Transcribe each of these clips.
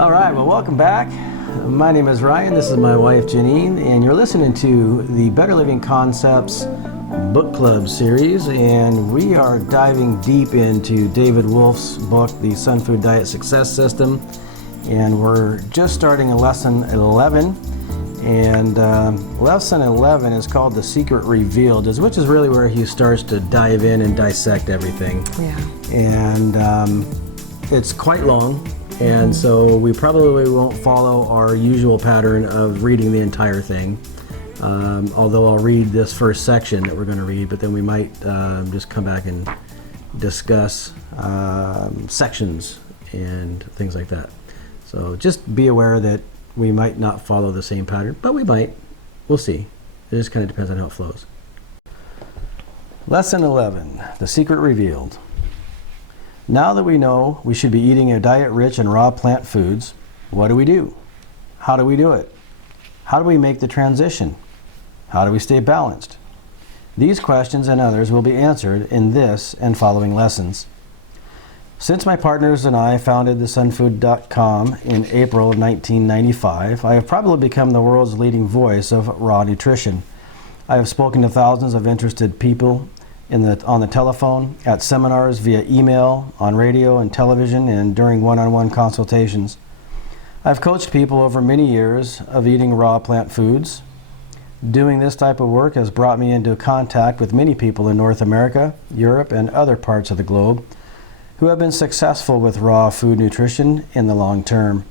All right, well, welcome back. My name is Ryan, this is my wife Janene, and you're listening to the Better Living Concepts Book Club series, and we are diving deep into David Wolfe's book, The Sunfood Diet Success System, and we're just starting lesson 11, and lesson 11 is called The Secret Revealed, which is really where he starts to dive in and dissect everything. Yeah. And it's quite long. And so we probably won't follow our usual pattern of reading the entire thing, although I'll read this first section that we're going to read, but then we might just come back and discuss sections and things like that. So just be aware that we might not follow the same pattern, but we might. We'll see. It just kind of depends on how it flows. Lesson 11, The Secret Revealed. Now that we know we should be eating a diet rich in raw plant foods, what do we do? How do we do it? How do we make the transition? How do we stay balanced? These questions and others will be answered in this and following lessons. Since my partners and I founded the Sunfood.com in April of 1995, I have probably become the world's leading voice of raw nutrition. I have spoken to thousands of interested people on the telephone, at seminars, via email, on radio and television, and during one-on-one consultations. I've coached people over many years of eating raw plant foods. Doing this type of work has brought me into contact with many people in North America, Europe, and other parts of the globe who have been successful with raw food nutrition in the long term.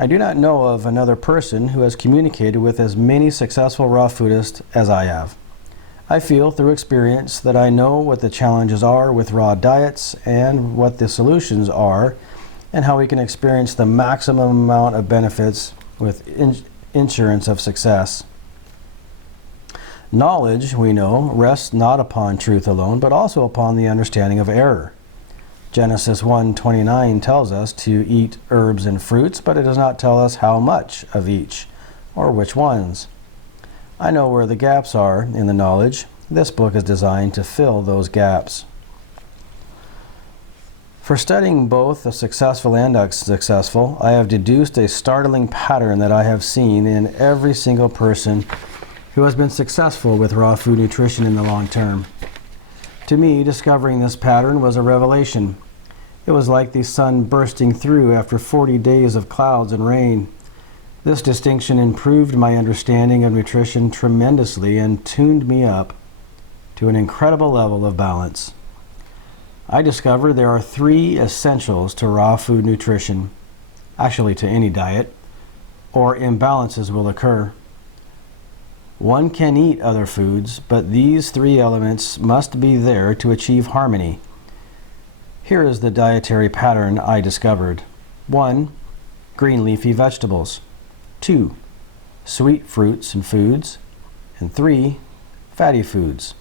I do not know of another person who has communicated with as many successful raw foodists as I have. I feel through experience that I know what the challenges are with raw diets and what the solutions are and how we can experience the maximum amount of benefits with insurance of success. Knowledge, we know, rests not upon truth alone, but also upon the understanding of error. Genesis 1:29 tells us to eat herbs and fruits, but it does not tell us how much of each or which ones. I know where the gaps are in the knowledge. This book is designed to fill those gaps. For studying both the successful and unsuccessful, I have deduced a startling pattern that I have seen in every single person who has been successful with raw food nutrition in the long term. To me, discovering this pattern was a revelation. It was like the sun bursting through after 40 days of clouds and rain. This distinction improved my understanding of nutrition tremendously and tuned me up to an incredible level of balance. I discovered there are 3 essentials to raw food nutrition, actually to any diet, or imbalances will occur. One can eat other foods, but these 3 elements must be there to achieve harmony. Here is the dietary pattern I discovered. 1. Green leafy vegetables. 2. Sweet fruits and foods. And 3. Fatty foods.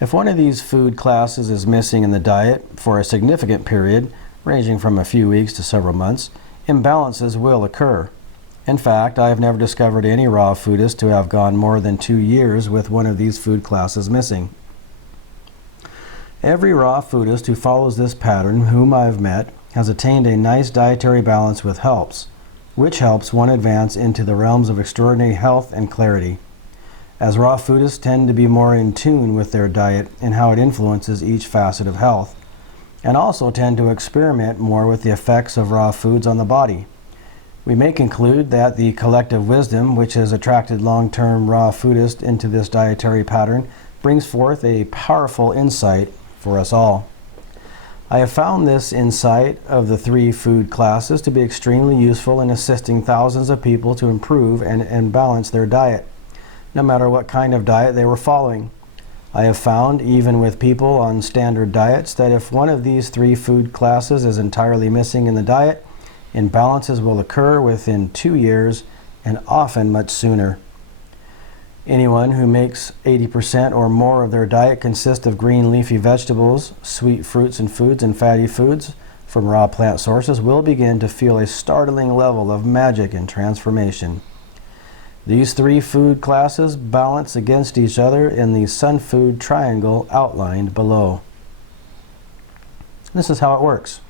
If one of these food classes is missing in the diet for a significant period, ranging from a few weeks to several months, imbalances will occur. In fact, I have never discovered any raw foodist to have gone more than 2 years with one of these food classes missing. Every raw foodist who follows this pattern, whom I have met, has attained a nice dietary balance which helps one advance into the realms of extraordinary health and clarity. As raw foodists tend to be more in tune with their diet and how it influences each facet of health, and also tend to experiment more with the effects of raw foods on the body. We may conclude that the collective wisdom which has attracted long-term raw foodists into this dietary pattern brings forth a powerful insight for us all. I have found this insight of the 3 food classes to be extremely useful in assisting thousands of people to improve and balance their diet, no matter what kind of diet they were following. I have found, even with people on standard diets, that if one of these 3 food classes is entirely missing in the diet, imbalances will occur within 2 years and often much sooner. Anyone who makes 80% or more of their diet consist of green leafy vegetables, sweet fruits and foods, and fatty foods from raw plant sources will begin to feel a startling level of magic and transformation. These 3 food classes balance against each other in the Sunfood triangle outlined below. This is how it works.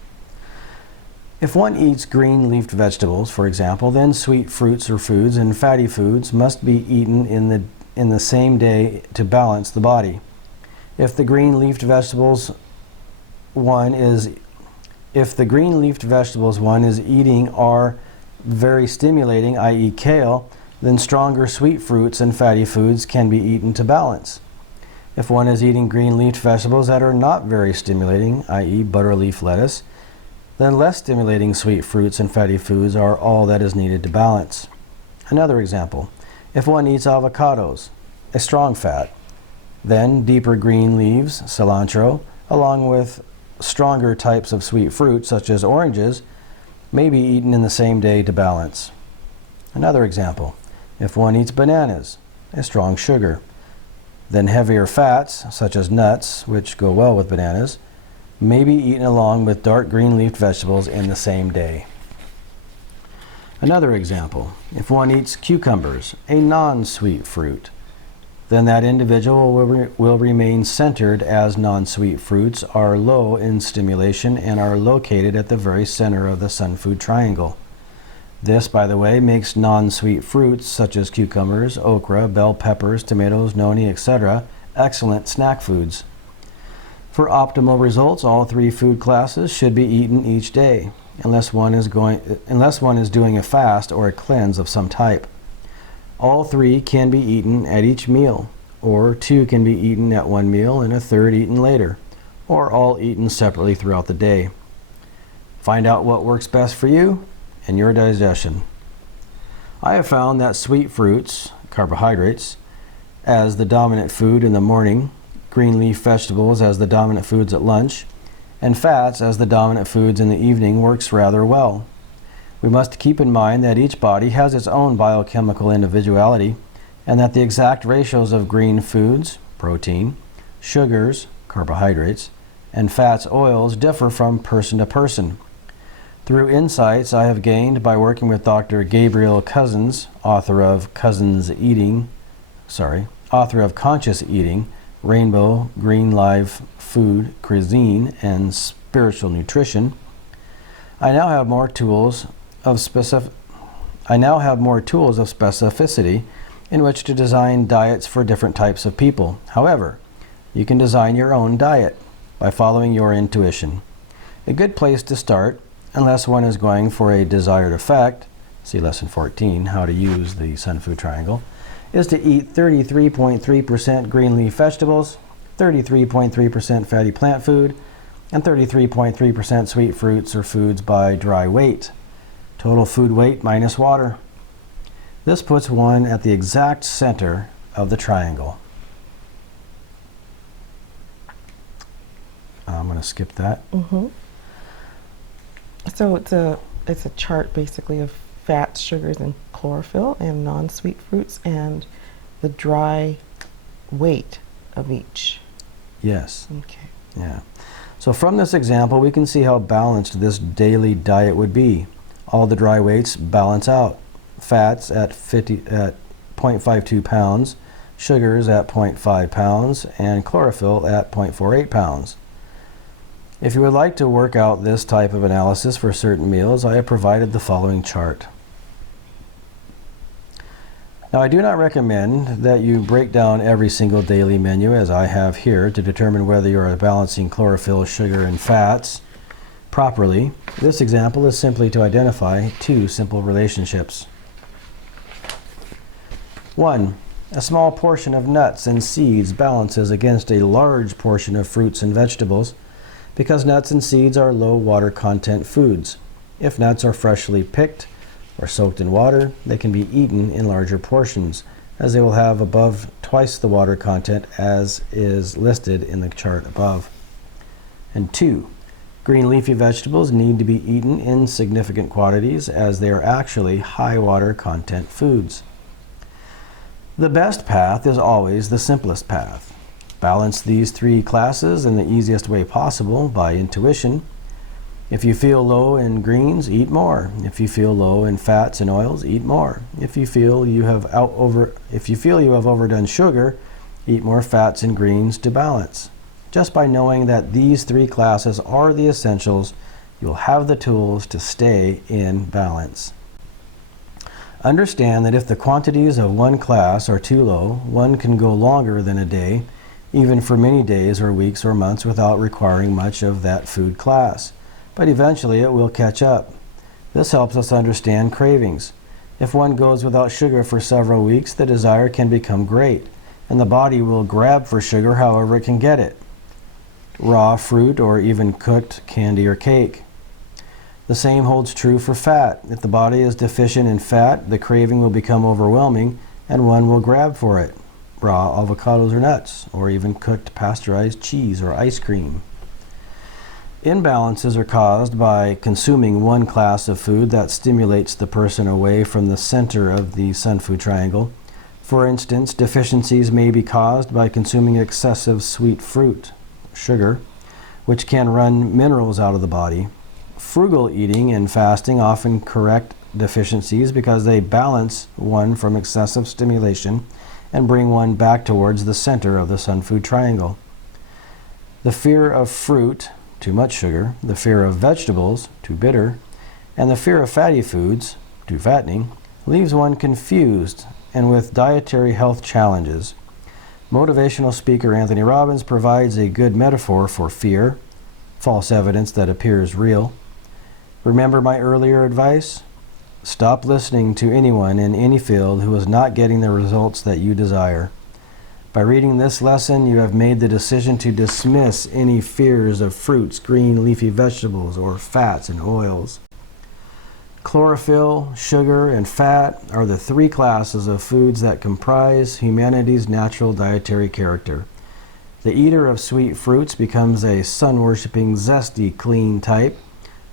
If one eats green leafed vegetables, for example, then sweet fruits or foods and fatty foods must be eaten in the same day to balance the body. If the green leafed vegetables one is eating are very stimulating, i.e. kale, then stronger sweet fruits and fatty foods can be eaten to balance. If one is eating green leafed vegetables that are not very stimulating, i.e. butterleaf lettuce, then less stimulating sweet fruits and fatty foods are all that is needed to balance. Another example, if one eats avocados, a strong fat, then deeper green leaves, cilantro, along with stronger types of sweet fruit such as oranges, may be eaten in the same day to balance. Another example, if one eats bananas, a strong sugar, then heavier fats such as nuts, which go well with bananas, may be eaten along with dark green leafed vegetables in the same day. Another example, if one eats cucumbers, a non-sweet fruit, then that individual will remain centered, as non-sweet fruits are low in stimulation and are located at the very center of the Sunfood triangle. This, by the way, makes non-sweet fruits such as cucumbers, okra, bell peppers, tomatoes, noni, etc. excellent snack foods. For optimal results, all three food classes should be eaten each day, unless one is doing a fast or a cleanse of some type. All three can be eaten at each meal, or two can be eaten at one meal and a third eaten later, or all eaten separately throughout the day. Find out what works best for you and your digestion. I have found that sweet fruits, carbohydrates, as the dominant food in the morning, green leaf vegetables as the dominant foods at lunch, and fats as the dominant foods in the evening works rather well. We must keep in mind that each body has its own biochemical individuality, and that the exact ratios of green foods, protein, sugars, carbohydrates, and fats, oils, differ from person to person. Through insights I have gained by working with Dr. Gabriel Cousens, author of Conscious Eating, Rainbow, Green Live Food, Cuisine, and Spiritual Nutrition, I now have more tools of specificity in which to design diets for different types of people. However, you can design your own diet by following your intuition. A good place to start, unless one is going for a desired effect, see Lesson 14, How to Use the Sunfood Triangle, is to eat 33.3% green leaf vegetables, 33.3% fatty plant food, and 33.3% sweet fruits or foods by dry weight. Total food weight minus water. This puts one at the exact center of the triangle. I'm going to skip that. So it's a chart basically of fats, sugars, and chlorophyll, and non-sweet fruits, and the dry weight of each. Yes. Okay. Yeah. So from this example, we can see how balanced this daily diet would be. All the dry weights balance out. Fats at 0.52 pounds, sugars at 0.5 pounds, and chlorophyll at 0.48 pounds. If you would like to work out this type of analysis for certain meals, I have provided the following chart. Now, I do not recommend that you break down every single daily menu as I have here to determine whether you are balancing chlorophyll, sugar, and fats properly. This example is simply to identify two simple relationships. 1. A small portion of nuts and seeds balances against a large portion of fruits and vegetables because nuts and seeds are low water content foods. If nuts are freshly picked or soaked in water, they can be eaten in larger portions, as they will have above twice the water content as is listed in the chart above. And 2. Green leafy vegetables need to be eaten in significant quantities as they are actually high water content foods. The best path is always the simplest path. Balance these three classes in the easiest way possible by intuition. If you feel low in greens, eat more. If you feel low in fats and oils, eat more. If you feel you have overdone sugar, eat more fats and greens to balance. Just by knowing that these three classes are the essentials, you'll have the tools to stay in balance. Understand that if the quantities of one class are too low, one can go longer than a day, even for many days or weeks or months without requiring much of that food class. But eventually it will catch up. This helps us understand cravings. If one goes without sugar for several weeks, the desire can become great, and the body will grab for sugar however it can get it. Raw fruit or even cooked candy or cake. The same holds true for fat. If the body is deficient in fat, the craving will become overwhelming and one will grab for it. Raw avocados or nuts, or even cooked pasteurized cheese or ice cream. Imbalances are caused by consuming one class of food that stimulates the person away from the center of the Sunfood triangle. For instance, deficiencies may be caused by consuming excessive sweet fruit, sugar, which can run minerals out of the body. Frugal eating and fasting often correct deficiencies because they balance one from excessive stimulation and bring one back towards the center of the Sunfood triangle. The fear of fruit, too much sugar, the fear of vegetables, too bitter, and the fear of fatty foods, too fattening, leaves one confused and with dietary health challenges. Motivational speaker Anthony Robbins provides a good metaphor for fear, false evidence that appears real. Remember my earlier advice? Stop listening to anyone in any field who is not getting the results that you desire. By reading this lesson, you have made the decision to dismiss any fears of fruits, green leafy vegetables, or fats and oils. Chlorophyll, sugar, and fat are the three classes of foods that comprise humanity's natural dietary character. The eater of sweet fruits becomes a sun-worshipping, zesty, clean type.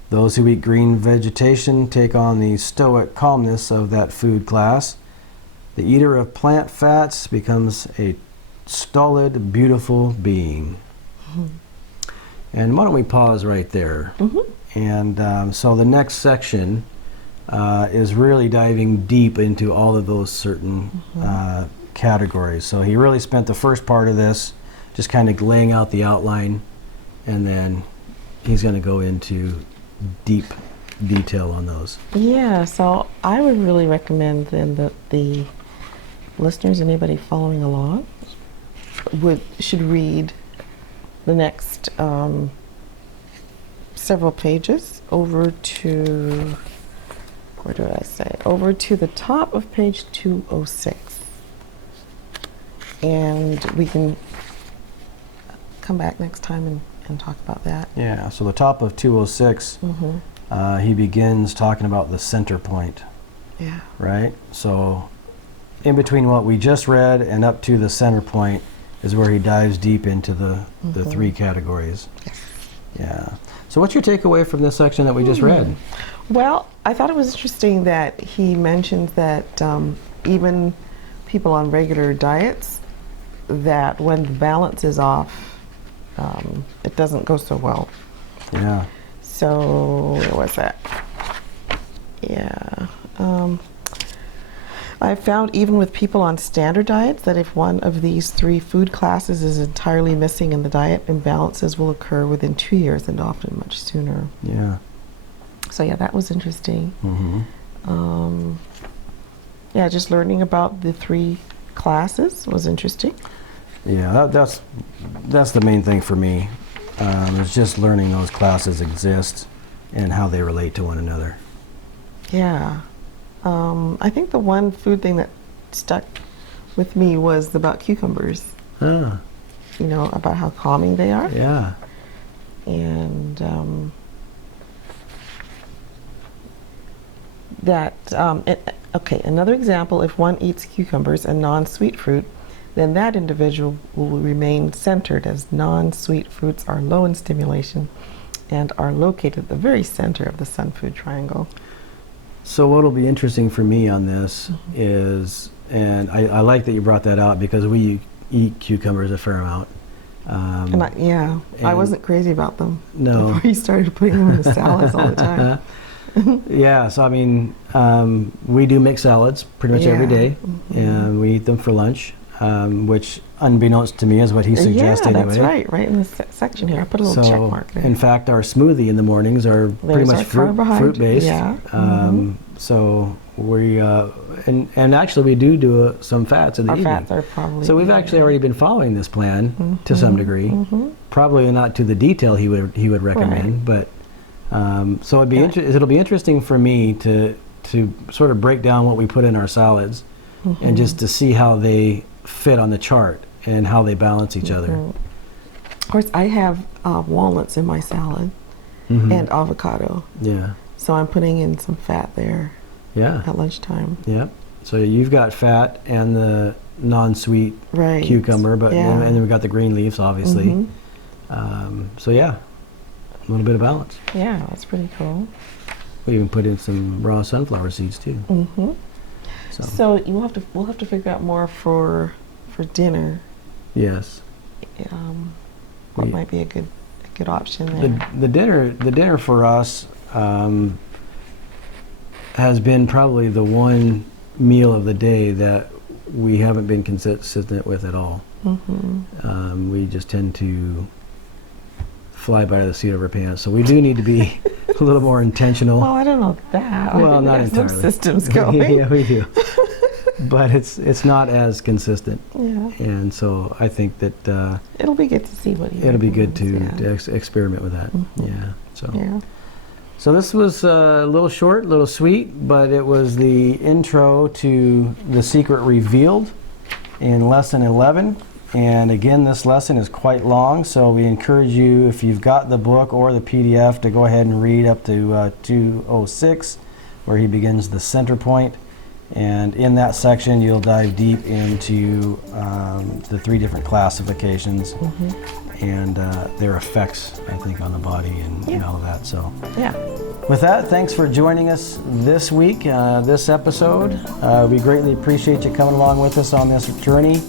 Those who eat green vegetation take on the stoic calmness of that food class. The eater of plant fats becomes a stolid, beautiful being. Mm-hmm. And why don't we pause right there? Mm-hmm. And so the next section is really diving deep into all of those certain categories. So he really spent the first part of this just kind of laying out the outline, and then he's going to go into deep detail on those. Yeah, so I would really recommend then that the listeners, anybody following along, should read the next several pages over to, where do I say, over to the top of page 206. And we can come back next time and talk about that. Yeah, so the top of 206, he begins talking about the center point. Yeah. Right? So in between what we just read and up to the center point is where he dives deep into the three categories. Yes. Yeah. So what's your takeaway from this section that we just read? Well, I thought it was interesting that he mentioned that even people on regular diets, that when the balance is off, it doesn't go so well. Yeah. So where was that? Yeah. I've found even with people on standard diets that if one of these three food classes is entirely missing in the diet, imbalances will occur within 2 years and often much sooner. Yeah. So yeah, that was interesting. Mm-hmm. Yeah, just learning about the three classes was interesting. Yeah, that's the main thing for me. Is just learning those classes exist and how they relate to one another. Yeah. I think the one food thing that stuck with me was about cucumbers. Ah. You know, about how calming they are. Yeah. And okay, another example, if one eats cucumbers and non-sweet fruit, then that individual will remain centered, as non-sweet fruits are low in stimulation and are located at the very center of the Sunfood triangle. So what will be interesting for me on this is, and I like that you brought that out because we eat cucumbers a fair amount. I wasn't crazy about them no. before you started putting them in the salads all the time. Yeah, so I mean, we do make salads pretty much every day, and we eat them for lunch, which unbeknownst to me, is what he suggested. Yeah, that's anyway. right in this section here. I put a little check mark there. In fact, our smoothie in the mornings are pretty much fruit-based. Yeah. So we, and actually we do some fats in the evening. Our fats are probably... So we've actually already been following this plan to some degree. Probably not to the detail he would recommend, but so it'll be interesting for me to sort of break down what we put in our salads and just to see how they fit on the chart and how they balance each other. Of course, I have walnuts in my salad and avocado. Yeah. So I'm putting in some fat there at lunchtime. Yeah. So you've got fat and the non-sweet cucumber, but and then we've got the green leaves, obviously. So yeah, a little bit of balance. Yeah, that's pretty cool. We even put in some raw sunflower seeds too. So we'll have to figure out more for dinner. Yes. What might be a good option there? The dinner for us has been probably the one meal of the day that we haven't been consistent with at all. We just tend to fly by the seat of our pants, so we do need to be a little more intentional. Well, I don't know that. Well, not entirely. Some systems going. Yeah, we do. But it's not as consistent. Yeah. And so I think that it'll be good to see what it'll be good to experiment with that. Yeah. So. Yeah. So this was a little short, a little sweet, but it was the intro to The Secret Revealed in Lesson 11. And again, this lesson is quite long, so we encourage you, if you've got the book or the PDF, to go ahead and read up to 206, where he begins the center point. And in that section, you'll dive deep into the 3 different classifications and their effects, I think, on the body and all of that. So, with that, thanks for joining us this week, this episode. We greatly appreciate you coming along with us on this journey.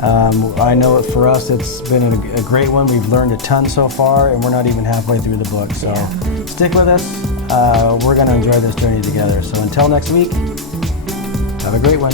I know for us, it's been a great one. We've learned a ton so far, and we're not even halfway through the book. So, stick with us. We're going to enjoy this journey together. So, until next week, have a great one.